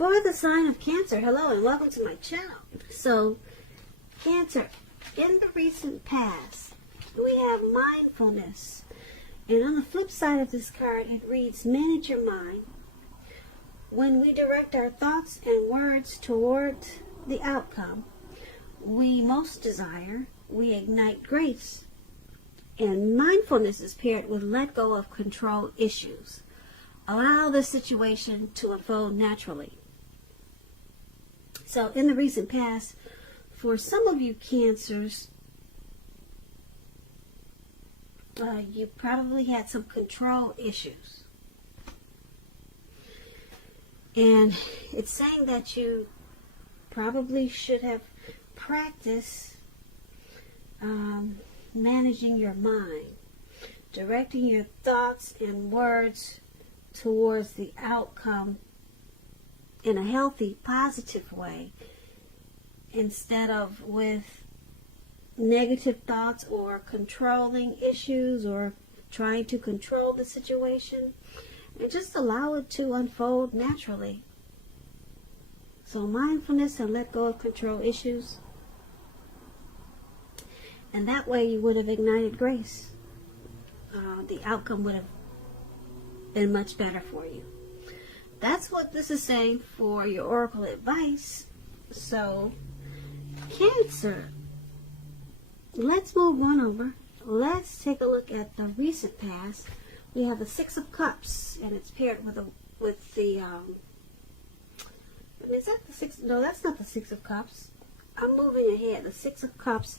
For the sign of Cancer, hello and welcome to my channel. So, Cancer, in the recent past, we have mindfulness. And on the flip side of this card, it reads, manage your mind. When we direct our thoughts and words toward the outcome we most desire, we ignite grace. And mindfulness is paired with let go of control issues. Allow the situation to unfold naturally. So in the recent past, for some of you Cancers, you probably had some control issues. And it's saying that you probably should have practiced managing your mind, directing your thoughts and words towards the outcome in a healthy, positive way, instead of with negative thoughts or controlling issues or trying to control the situation, and just allow it to unfold naturally. So mindfulness and let go of control issues, and that way you would have ignited grace. The outcome would have been much better for you. That's what this is saying for your oracle advice. So, Cancer, let's move on over. Let's take a look at the recent past. We have the Six of Cups, and it's paired with the is that the Six? No, that's not the Six of Cups. I'm moving ahead. The Six of Cups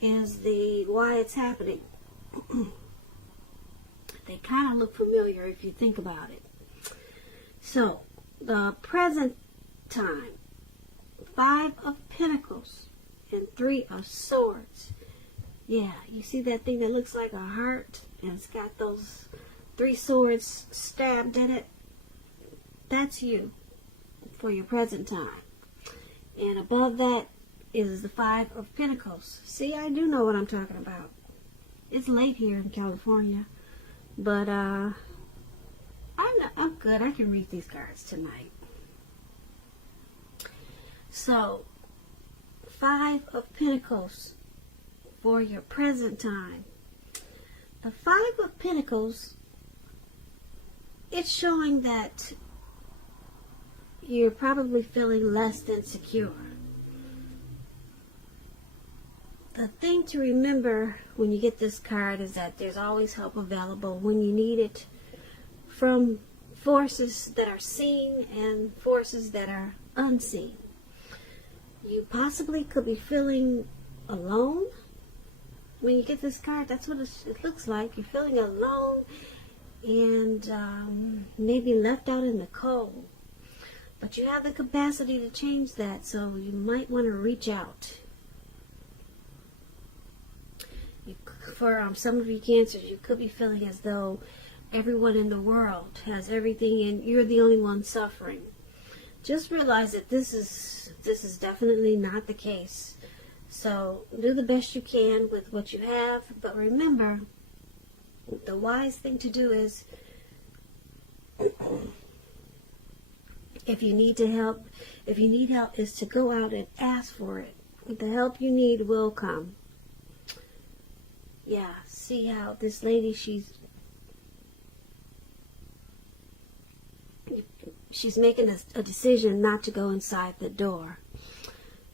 is the why it's happening. They kind of look familiar if you think about it. So, the present time, Five of Pentacles and Three of Swords. Yeah, you see that thing that looks like a heart and it's got those three swords stabbed in it? That's you for your present time. And above that is the Five of Pentacles. See, I do know what I'm talking about. It's late here in California, but I'm good. I can read these cards tonight. So, Five of Pentacles for your present time. The Five of Pentacles, it's showing that you're probably feeling less than secure. The thing to remember when you get this card is that there's always help available when you need it, from forces that are seen and forces that are unseen. You possibly could be feeling alone. When you get this card, that's what it looks like. You're feeling alone and maybe left out in the cold. But you have the capacity to change that, so you might want to reach out. For some of you Cancers, you could be feeling as though everyone in the world has everything and you're the only one suffering. Just realize that this is definitely not the case. So do the best you can with what you have, but remember, the wise thing to do is, if you need help, is to go out and ask for it. The help you need will come. Yeah, see how this lady, she's making a decision not to go inside the door.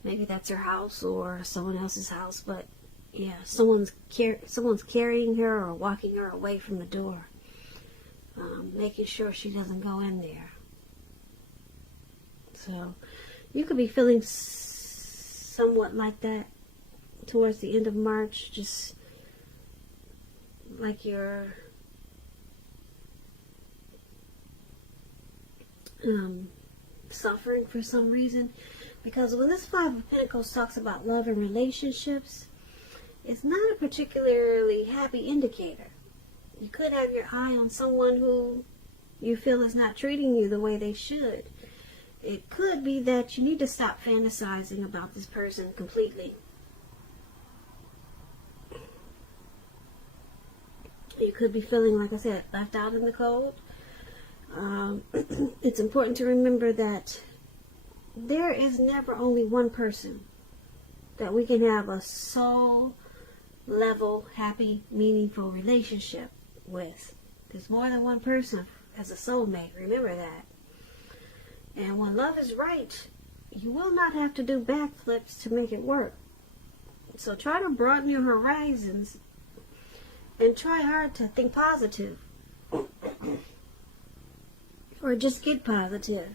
Maybe that's her house or someone else's house, but yeah, someone's carrying her or walking her away from the door, making sure she doesn't go in there. So you could be feeling somewhat like that towards the end of March, just like you're suffering for some reason. Because when this Five of Pentacles talks about love and relationships, it's not a particularly happy indicator. You could have your eye on someone who you feel is not treating you the way they should. It could be that you need to stop fantasizing about this person completely. You could be feeling, like I said, left out in the cold. It's important to remember that there is never only one person that we can have a soul level, happy, meaningful relationship with. There's more than one person as a soulmate. Remember that. And when love is right, you will not have to do backflips to make it work. So try to broaden your horizons and try hard to think positive. Or just get positive.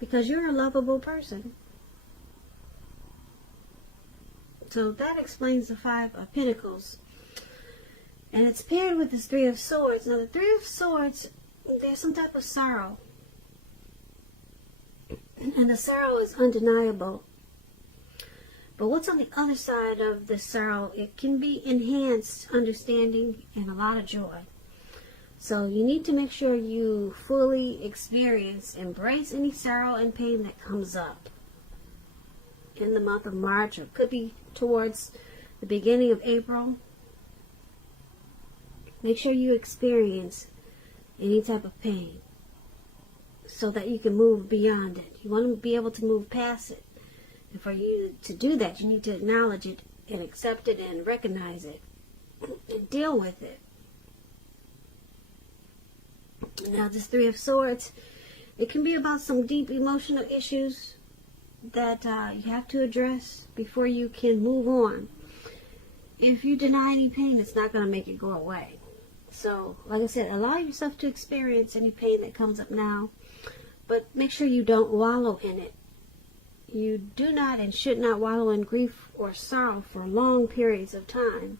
Because you're a lovable person. So that explains the Five of Pentacles. And it's paired with this Three of Swords. Now the Three of Swords, there's some type of sorrow. And the sorrow is undeniable. But what's on the other side of the sorrow? It can be enhanced understanding and a lot of joy. So you need to make sure you fully embrace any sorrow and pain that comes up in the month of March, or it could be towards the beginning of April. Make sure you experience any type of pain so that you can move beyond it. You want to be able to move past it. And for you to do that, you need to acknowledge it and accept it and recognize it and deal with it. Now this Three of Swords, it can be about some deep emotional issues that you have to address before you can move on. If you deny any pain, it's not going to make it go away. So, like I said, allow yourself to experience any pain that comes up now, but make sure you don't wallow in it. You do not and should not wallow in grief or sorrow for long periods of time.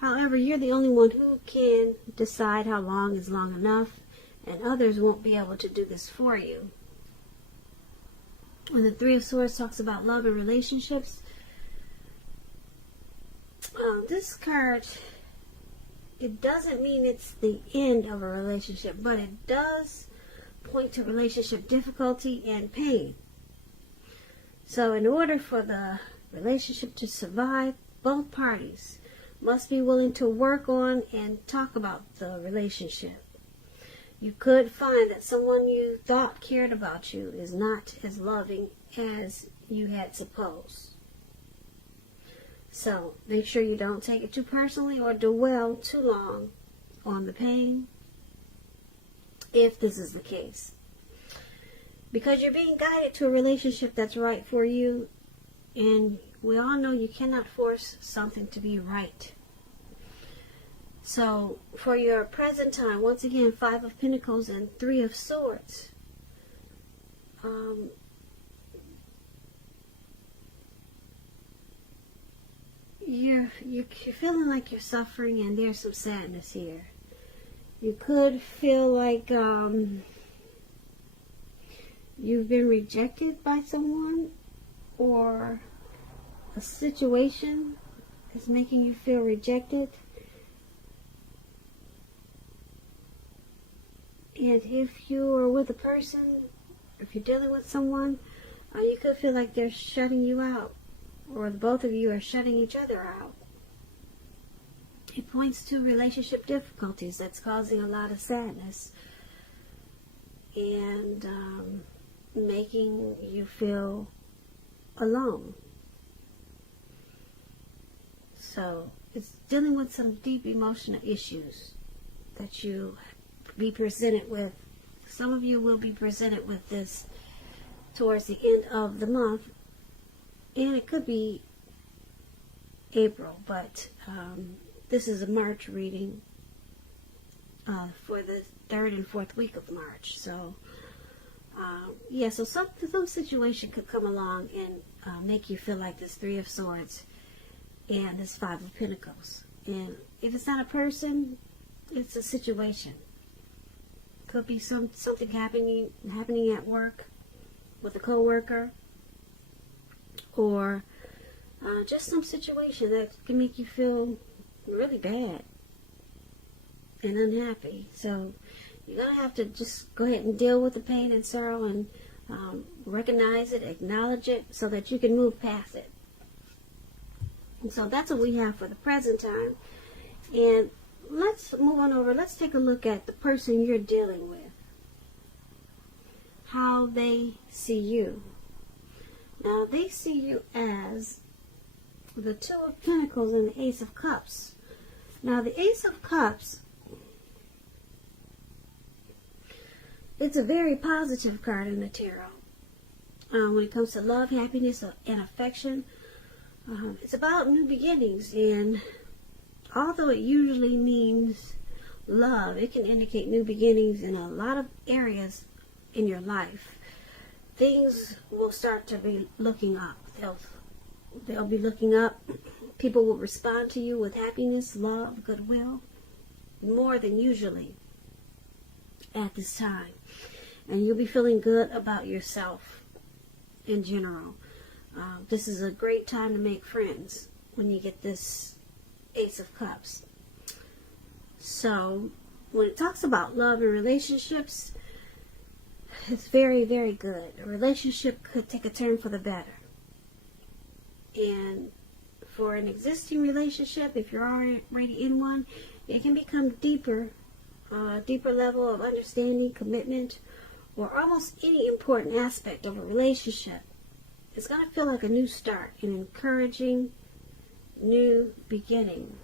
However, you're the only one who can decide how long is long enough, and others won't be able to do this for you. When the Three of Swords talks about love and relationships, this card, it doesn't mean it's the end of a relationship, but it does point to relationship difficulty and pain. So in order for the relationship to survive, both parties must be willing to work on and talk about the relationship. You could find that someone you thought cared about you is not as loving as you had supposed. So make sure you don't take it too personally or dwell too long on the pain, if this is the case. Because you're being guided to a relationship that's right for you, and we all know you cannot force something to be right. So for your present time, once again, Five of Pentacles and Three of Swords. You're feeling like you're suffering, and there's some sadness here. You could feel like you've been rejected by someone, or a situation is making you feel rejected. And if you are with a person, if you're dealing with someone, you could feel like they're shutting you out, or both of you are shutting each other out. It points to relationship difficulties that's causing a lot of sadness and making you feel alone. So it's dealing with some deep emotional issues that you be presented with. Some of you will be presented with this towards the end of the month, and it could be April, but this is a March reading for the 3rd and 4th week of March. So yeah, so some situation could come along and make you feel like this Three of Swords and this Five of Pentacles. And if it's not a person, it's a situation. Could be something happening at work with a coworker, or just some situation that can make you feel really bad and unhappy. So you're going to have to just go ahead and deal with the pain and sorrow and recognize it, acknowledge it, so that you can move past it. And so that's what we have for the present time. And let's move on over. Let's take a look at the person you're dealing with. how they see you. Now, they see you as the Two of Pentacles and the Ace of Cups. Now, the Ace of Cups, it's a very positive card in the tarot. When it comes to love, happiness, and affection, it's about new beginnings. And although it usually means love, it can indicate new beginnings in a lot of areas in your life. Things will start to be looking up. They'll be looking up. People will respond to you with happiness, love, goodwill, more than usually at this time. And you'll be feeling good about yourself in general. This is a great time to make friends when you get this Ace of Cups. So, when it talks about love and relationships, it's very, very good. A relationship could take a turn for the better. And for an existing relationship, if you're already in one, it can become deeper level of understanding, commitment, or almost any important aspect of a relationship. It's going to feel like a new start, an encouraging new beginning.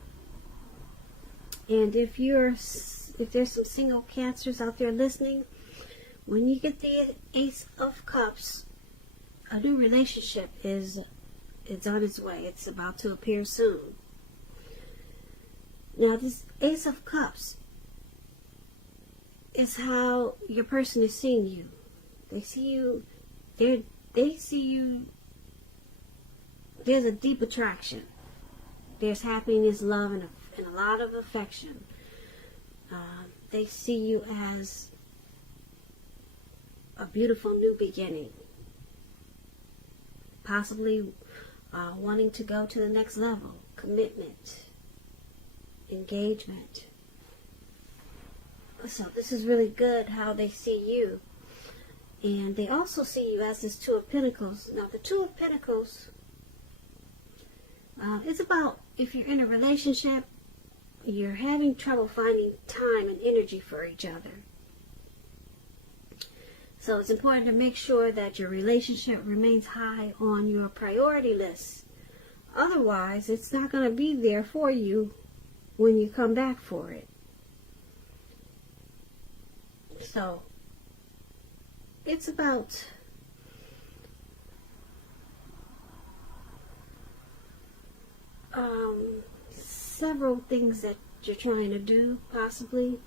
And if there's some single Cancers out there listening, when you get the Ace of Cups, a new relationship is on its way. It's about to appear soon. Now, this Ace of Cups is how your person is seeing you. They see you. They see you. There's a deep attraction. There's happiness, love, and a lot of affection. They see you as a beautiful new beginning. Possibly wanting to go to the next level. Commitment. Engagement. So this is really good how they see you. And they also see you as this Two of Pentacles. Now, the Two of Pentacles, it's about if you're in a relationship, you're having trouble finding time and energy for each other. So it's important to make sure that your relationship remains high on your priority list. Otherwise, it's not going to be there for you when you come back for it. So, it's about several things that you're trying to do, possibly.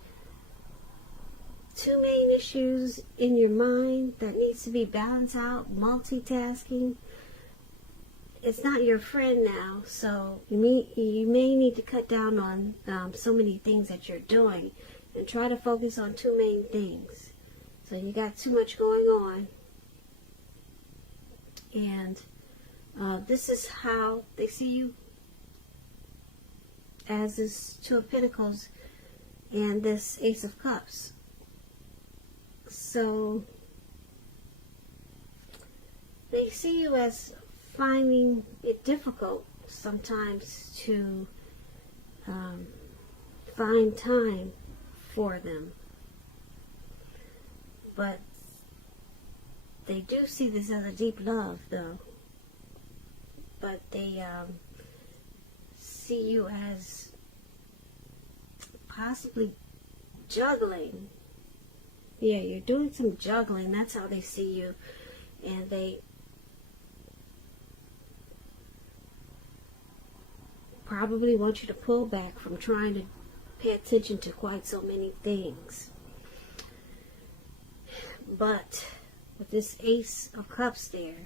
Two main issues in your mind that needs to be balanced out, multitasking. It's not your friend now, so you may need to cut down on so many things that you're doing and try to focus on two main things. So you got too much going on. And this is how they see you, as this Two of Pentacles and this Ace of Cups. So they see you as finding it difficult sometimes to find time for them. But they do see this as a deep love, though. But they see you as possibly juggling. Yeah, you're doing some juggling. That's how they see you. And they probably want you to pull back from trying to pay attention to quite so many things. But with this Ace of Cups there,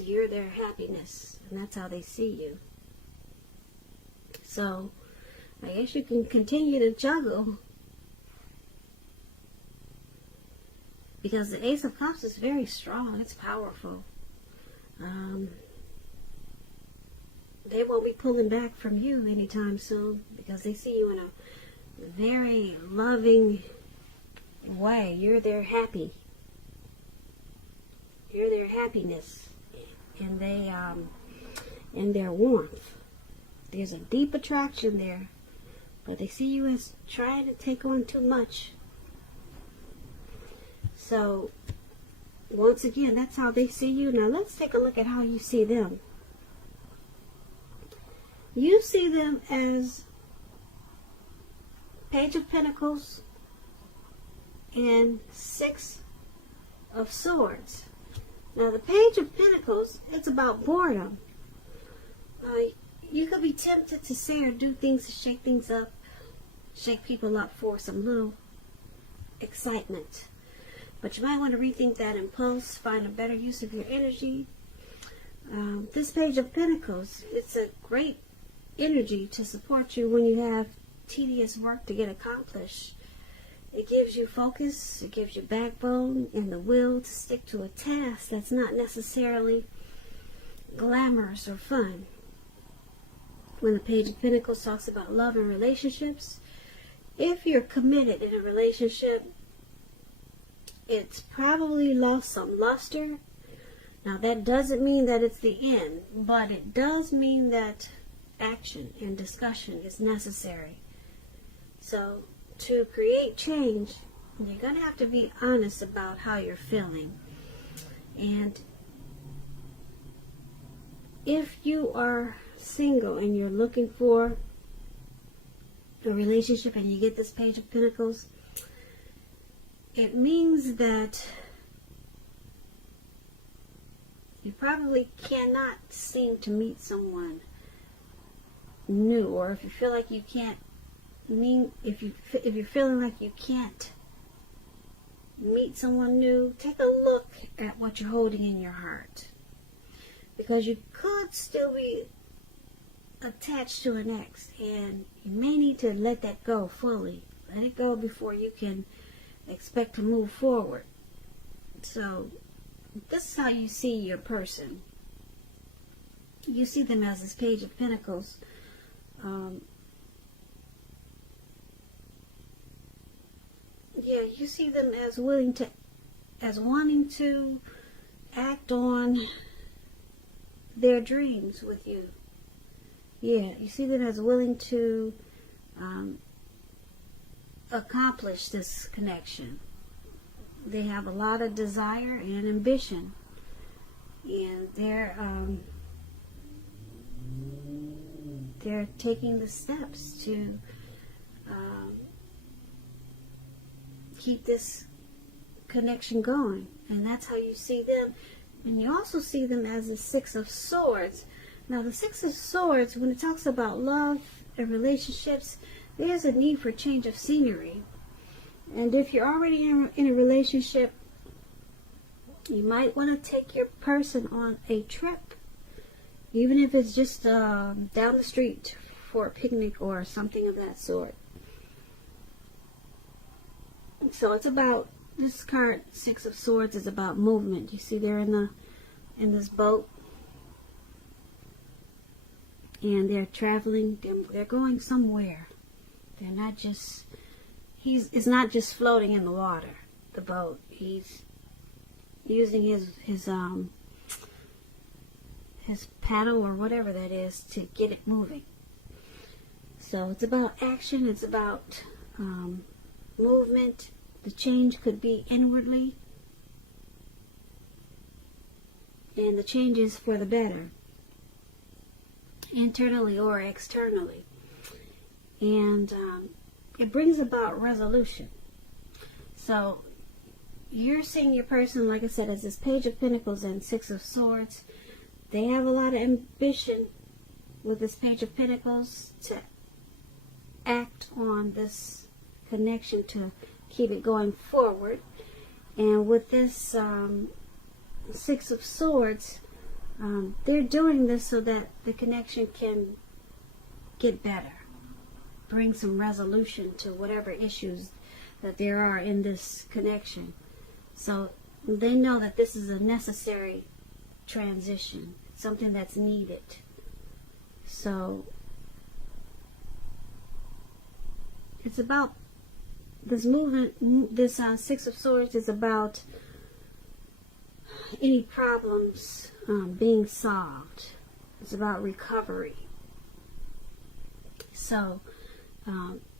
you're their happiness. And that's how they see you. So, I guess you can continue to juggle. Because the Ace of Cups is very strong. It's powerful. They won't be pulling back from you anytime soon. Because they see you in a very loving way. You're their happy. You're their happiness. And they, and their warmth. There's a deep attraction there. But they see you as trying to take on too much. So, once again, that's how they see you. Now, let's take a look at how you see them. You see them as Page of Pentacles and Six of Swords. Now, the Page of Pentacles, it's about boredom. You could be tempted to say or do things to shake things up, shake people up for some little excitement. But you might want to rethink that impulse, find a better use of your energy. This Page of Pentacles, it's a great energy to support you when you have tedious work to get accomplished. It gives you focus, it gives you backbone and the will to stick to a task that's not necessarily glamorous or fun. When the Page of Pentacles talks about love and relationships, if you're committed in a relationship, it's probably lost some luster. Now, that doesn't mean that it's the end, but it does mean that action and discussion is necessary. So, to create change, you're going to have to be honest about how you're feeling. And if you are single and you're looking for a relationship and you get this Page of Pentacles, it means that you probably cannot seem to meet someone new, or if you feel like you can't if you're feeling like you can't meet someone new, take a look at what you're holding in your heart, because you could still be attached to an ex, and you may need to let that go fully. Let it go before you can expect to move forward. So this is how you see your person. You see them as this Page of Pentacles. You see them as wanting to act on their dreams with you. Yeah, you see them as willing to accomplish this connection. They have a lot of desire and ambition, and they're taking the steps to keep this connection going. And that's how you see them. And you also see them as the Six of Swords. Now, the Six of Swords, when it talks about love and relationships, there's a need for change of scenery. And if you're already in a relationship, you might want to take your person on a trip, even if it's just down the street for a picnic or something of that sort. So it's about, this card, Six of Swords, is about movement. You see they're in this boat, and they're traveling. They're going somewhere. They're not just, it's not just floating in the water, the boat. He's using his paddle or whatever that is to get it moving. So it's about action. It's about movement. The change could be inwardly, and the change is for the better, internally or externally. And it brings about resolution. So you're seeing your person, like I said, as this Page of Pentacles and Six of Swords. They have a lot of ambition with this Page of Pentacles to act on this connection, to keep it going forward. And with this Six of Swords, they're doing this so that the connection can get better, bring some resolution to whatever issues that there are in this connection. So they know that this is a necessary transition, something that's needed. So it's about this movement. This Six of Swords is about any problems being solved. It's about recovery. So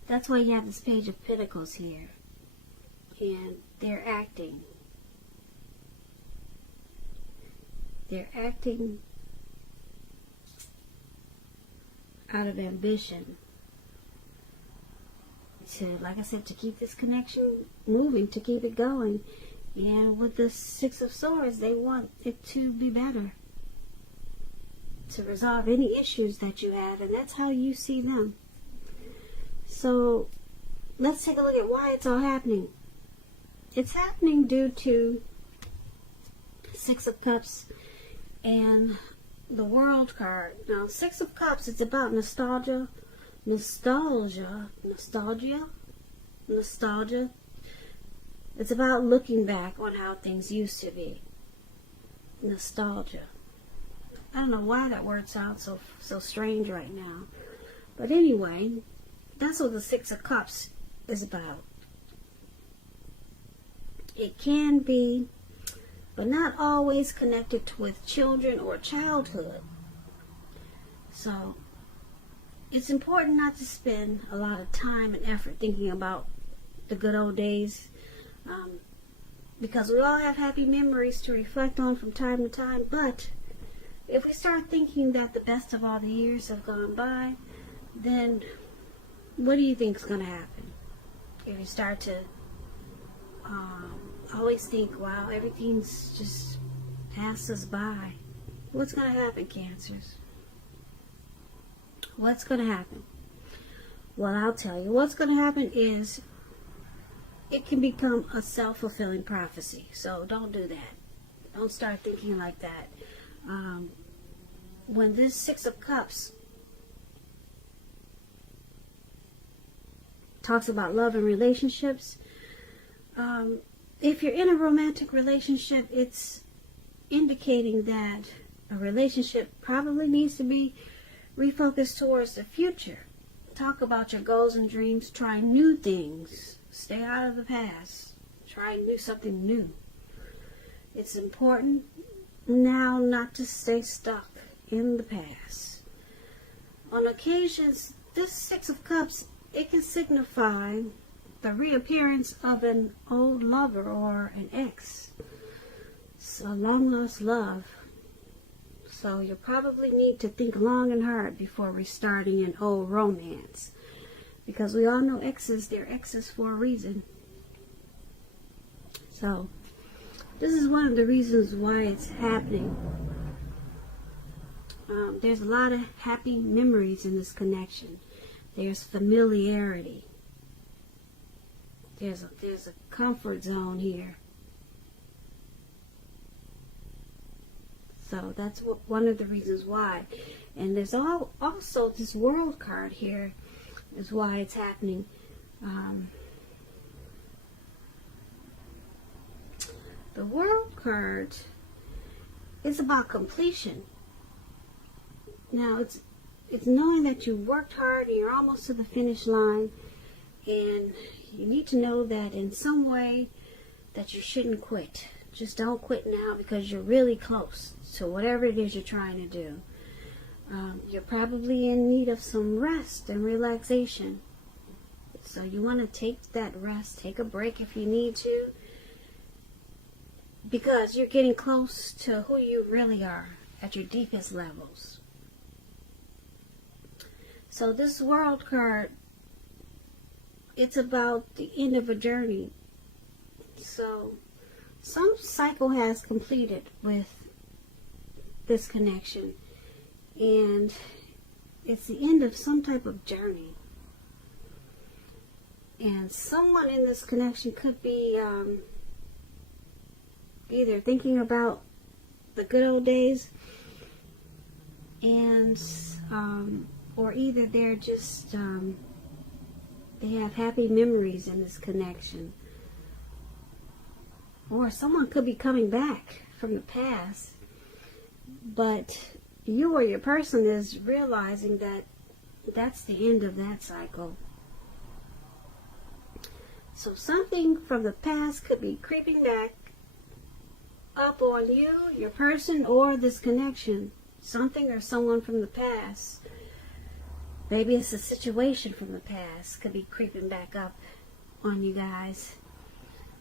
that's why you have this Page of Pentacles here, and they're acting. They're acting out of ambition to, like I said, to keep this connection moving, to keep it going. And with the Six of Swords, they want it to be better, to resolve any issues that you have, and that's how you see them. So let's take a look at why it's all happening. It's happening due to Six of Cups and the World card. Now, Six of Cups, it's about nostalgia. It's about looking back on how things used to be. Nostalgia. I don't know why that word sounds so strange right now. But anyway, that's what the Six of Cups is about. It can be, but not always connected with children or childhood. So, it's important not to spend a lot of time and effort thinking about the good old days, because we all have happy memories to reflect on from time to time. But if we start thinking that the best of all the years have gone by, then what do you think is going to happen? If you start to always think, wow, everything's just passed us by, what's going to happen, Cancers? What's going to happen? Well, I'll tell you. What's going to happen is it can become a self-fulfilling prophecy. So don't do that. Don't start thinking like that. When this Six of Cups talks about love and relationships, if you're in a romantic relationship, it's indicating that a relationship probably needs to be refocused towards the future. Talk about your goals and dreams. Try new things. Stay out of the past. Try something new. It's important now not to stay stuck in the past. On occasions, this Six of Cups, it can signify the reappearance of an old lover or an ex. It's a long-lost love. So you probably need to think long and hard before restarting an old romance. Because we all know exes, they're exes for a reason. So, this is one of the reasons why it's happening. There's a lot of happy memories in this connection. There's familiarity. There's a comfort zone here. So that's one of the reasons why. And there's also this World card here is why it's happening. The World card is about completion. Now, it's knowing that you worked hard and you're almost to the finish line, and you need to know that in some way that you shouldn't quit. Just don't quit now, because you're really close to whatever it is you're trying to do. You're probably in need of some rest and relaxation. So you want to take that rest, take a break if you need to, because you're getting close to who you really are at your deepest levels. So this World card, it's about the end of a journey. So some cycle has completed with this connection, and it's the end of some type of journey. And someone in this connection could be either thinking about the good old days, and or either they're just they have happy memories in this connection. Or someone could be coming back from the past, but you or your person is realizing that that's the end of that cycle. So something from the past could be creeping back up on you, your person, or this connection. Something or someone from the past. Maybe it's a situation from the past could be creeping back up on you guys.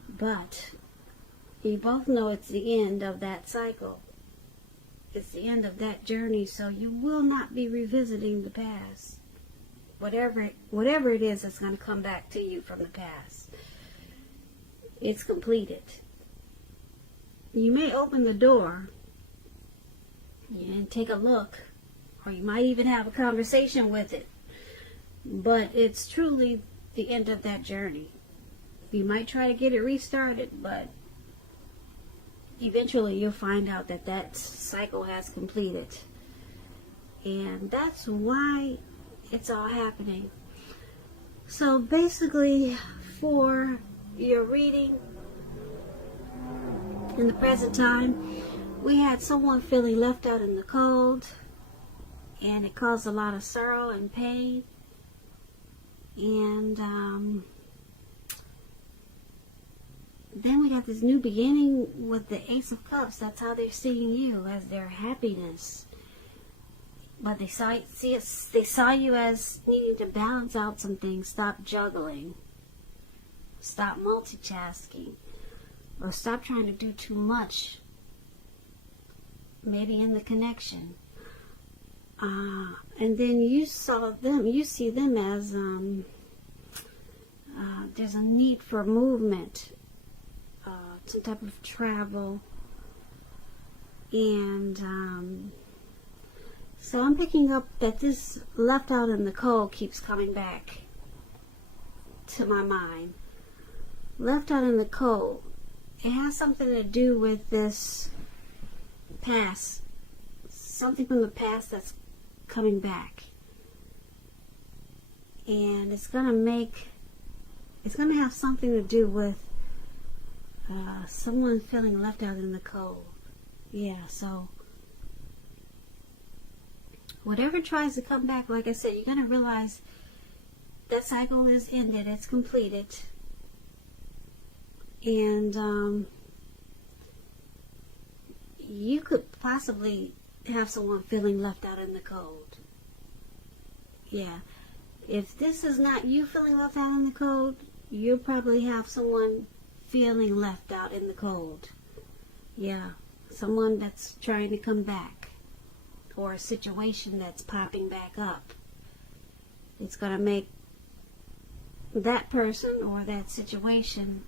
But you both know it's the end of that cycle. It's the end of that journey, so you will not be revisiting the past. Whatever it is that's going to come back to you from the past, it's completed. You may open the door and take a look, or you might even have a conversation with it, but it's truly the end of that journey. You might try to get it restarted, but eventually you'll find out that that cycle has completed. And that's why it's all happening. So basically, for your reading in the present time, we had someone feeling left out in the cold, and it caused a lot of sorrow and pain. And then we got this new beginning with the Ace of Cups. That's how they're seeing you, as their happiness. But they saw you as needing to balance out some things. Stop juggling. Stop multitasking. Or stop trying to do too much. Maybe in the connection. And then you see them as there's a need for movement. Some type of travel. And so I'm picking up that this left out in the cold keeps coming back to my mind. Left out in the cold. It has something to do with this past. Something from the past that's coming back. And it's going to have something to do with someone feeling left out in the cold. Yeah, so whatever tries to come back, like I said, you're going to realize that cycle is ended. It's completed. And you could possibly have someone feeling left out in the cold. Yeah. If this is not you feeling left out in the cold, you'll probably have someone feeling left out in the cold. Yeah. Someone that's trying to come back. Or a situation that's popping back up. It's going to make that person or that situation